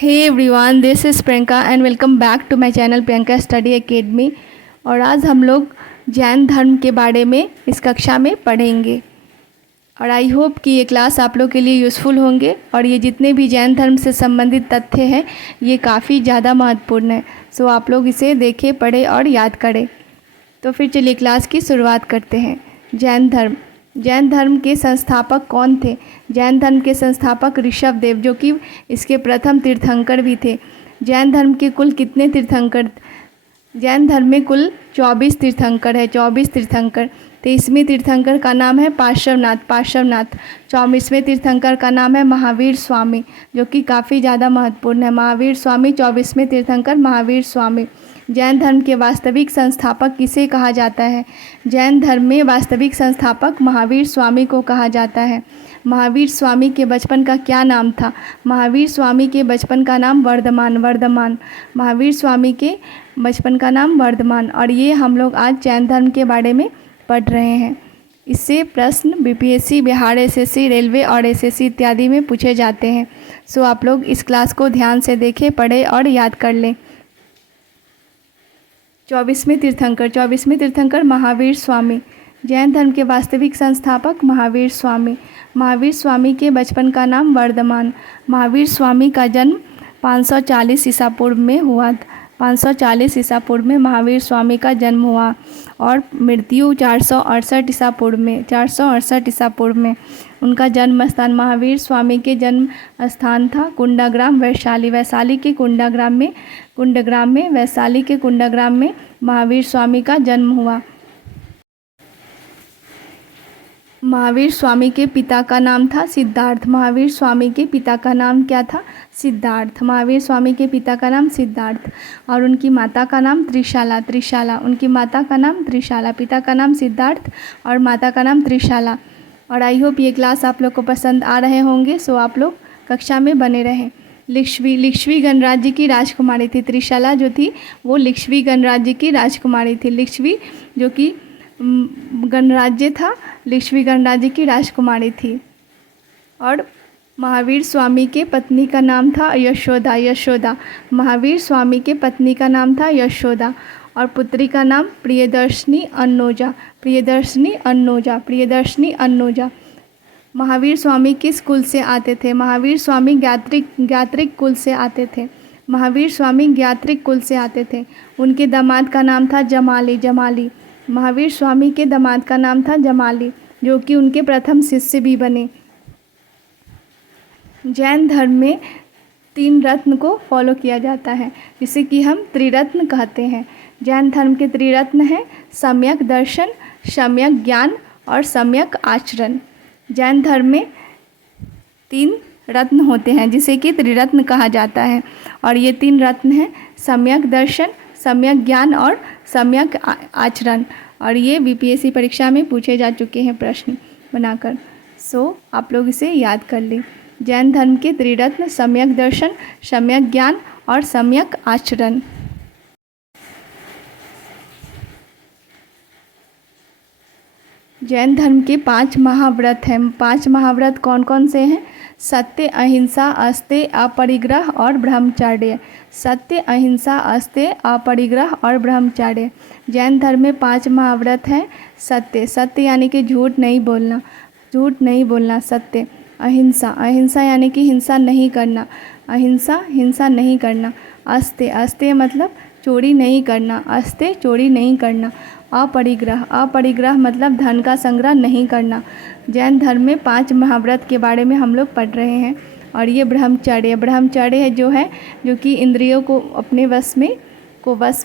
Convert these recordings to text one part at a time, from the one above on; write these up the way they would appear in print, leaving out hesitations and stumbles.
Hey everyone, this is Priyanka and welcome back to my channel Priyanka study academy. और आज हम लोग जैन धर्म के बारे में इस कक्षा में पढ़ेंगे और आई होप कि ये क्लास आप लोग के लिए यूज़फुल होंगे। और ये जितने भी जैन धर्म से संबंधित तथ्य हैं ये काफ़ी ज़्यादा महत्वपूर्ण है, सो आप लोग इसे देखें, पढ़ें और याद करें। तो फिर चलिए क्लास की शुरुआत करते हैं। जैन धर्म के संस्थापक कौन थे? जैन धर्म के संस्थापक ऋषभदेव, जो कि इसके प्रथम तीर्थंकर भी थे। जैन धर्म के कुल कितने तीर्थंकर? जैन धर्म में कुल 24 तीर्थंकर है। 24 तीर्थंकर। 23वें तीर्थंकर का नाम है पार्श्वनाथ। 24वें तीर्थंकर का नाम है महावीर स्वामी, जो कि काफ़ी ज़्यादा महत्वपूर्ण है। महावीर स्वामी 24वें तीर्थंकर महावीर स्वामी। जैन धर्म के वास्तविक संस्थापक किसे कहा जाता है? जैन धर्म में वास्तविक संस्थापक महावीर स्वामी को कहा जाता है। महावीर स्वामी के बचपन का क्या नाम था? महावीर स्वामी के बचपन का नाम वर्धमान। महावीर स्वामी के बचपन का नाम वर्धमान। और ये हम लोग आज जैन धर्म के बारे में पढ़ रहे हैं। इससे प्रश्न बीपीएससी, बिहार एसएससी, रेलवे और एसएससी इत्यादि में पूछे जाते हैं। सो आप लोग इस क्लास को ध्यान से देखें, पढ़ें और याद कर लें। 24वें तीर्थंकर महावीर स्वामी। जैन धर्म के वास्तविक संस्थापक महावीर स्वामी। महावीर स्वामी के बचपन का नाम वर्धमान। महावीर स्वामी का जन्म 540 ईसा पूर्व में हुआ। 540 ईसा पूर्व में महावीर स्वामी का जन्म हुआ और मृत्यु 468 ईसा पूर्व में। 468 ईसा पूर्व में उनका जन्म स्थान, महावीर स्वामी के जन्म स्थान था कुंडाग्राम, वैशाली। वैशाली के कुंडाग्राम में महावीर स्वामी का जन्म हुआ। महावीर स्वामी के पिता का नाम था सिद्धार्थ। महावीर स्वामी के पिता का नाम क्या था? सिद्धार्थ। महावीर स्वामी के पिता का नाम सिद्धार्थ और उनकी माता का नाम त्रिशाला। उनकी माता का नाम त्रिशाला। पिता का नाम सिद्धार्थ और माता का नाम त्रिशाला। और आई होप ये क्लास आप लोग को पसंद आ रहे होंगे, सो आप लोग कक्षा में बने रहें। लिच्छवी गणराज्य की राजकुमारी थी। त्रिशाला जो थी वो लिच्छवी गणराज्य की राजकुमारी थी। लिच्छवी जो कि गणराज्य था, लिच्छवी गणराज्य की राजकुमारी थी। और महावीर स्वामी के पत्नी का नाम था यशोदा। महावीर स्वामी के पत्नी का नाम था यशोदा और पुत्री का नाम प्रियदर्शनी अन्नोजा। महावीर स्वामी किस कुल से आते थे? महावीर स्वामी ज्ञात्रिक कुल से आते थे। महावीर स्वामी ज्ञात्रिक कुल से आते थे। उनके दामाद का नाम था जमाली। महावीर स्वामी के दामाद का नाम था जमाली, जो कि उनके प्रथम शिष्य भी बने। जैन धर्म में 3 रत्न को फॉलो किया जाता है, जिसे कि हम त्रिरत्न कहते हैं। जैन धर्म के त्रिरत्न हैं सम्यक दर्शन, सम्यक ज्ञान और सम्यक आचरण। जैन धर्म में 3 रत्न होते हैं, जिसे कि त्रिरत्न कहा जाता है। और ये 3 रत्न हैं सम्यक दर्शन, सम्यक ज्ञान और सम्यक आचरण। और ये बीपीएससी परीक्षा में पूछे जा चुके हैं प्रश्न बनाकर। सो आप लोग इसे याद कर लें। जैन धर्म के त्रिरत्न सम्यक दर्शन, सम्यक ज्ञान और सम्यक आचरण। जैन धर्म के 5 महाव्रत हैं। 5 महाव्रत कौन कौन से हैं? सत्य, अहिंसा, अस्तेय, अपरिग्रह और ब्रह्मचर्य। सत्य, अहिंसा, अस्तेय, अपरिग्रह और ब्रह्मचर्य। जैन धर्म में 5 महाव्रत हैं। सत्य यानी कि झूठ नहीं बोलना, सत्य। अहिंसा यानी कि हिंसा नहीं करना, हिंसा नहीं करना। अस्तेय मतलब चोरी नहीं करना। अपरिग्रह मतलब धन का संग्रह नहीं करना। जैन धर्म में 5 महाव्रत के बारे में हम लोग पढ़ रहे हैं। और ये ब्रह्मचर्य है जो कि इंद्रियों को अपने वश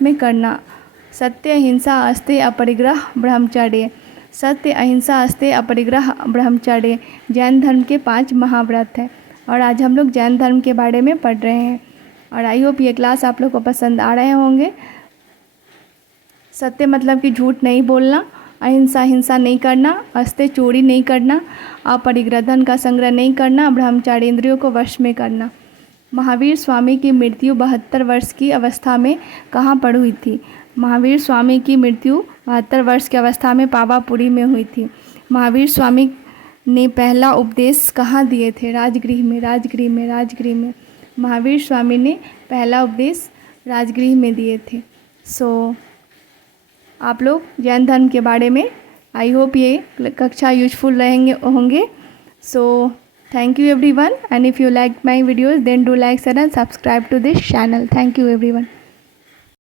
में करना। सत्य, अहिंसा, अस्तेय, अपरिग्रह, ब्रह्मचर्य। सत्य, अहिंसा, अस्तेय, अपरिग्रह, ब्रह्मचर्य जैन धर्म के 5 महाव्रत हैं। और आज हम लोग जैन धर्म के बारे में पढ़ रहे हैं। और आई होप ये क्लास आप लोग को पसंद आ रहे होंगे। सत्य मतलब कि झूठ नहीं बोलना, अहिंसा हिंसा नहीं करना, अस्तेय चोरी नहीं करना, अपरिग्रह धन का संग्रह नहीं करना, ब्रह्मचर्य इंद्रियों को वश में करना। महावीर स्वामी की मृत्यु 72 वर्ष की अवस्था में कहाँ पर हुई थी? महावीर स्वामी की मृत्यु 72 वर्ष की अवस्था में पावापुरी में हुई थी। महावीर स्वामी ने पहला उपदेश कहाँ दिए थे? राजगृह में। महावीर स्वामी ने पहला उपदेश राजगृह में दिए थे। सो आप लोग जैन धर्म के बारे में आई होप ये कक्षा यूजफुल होंगे। सो thank you everyone, and if you like my videos then do like, share and subscribe to this channel. Thank you everyone.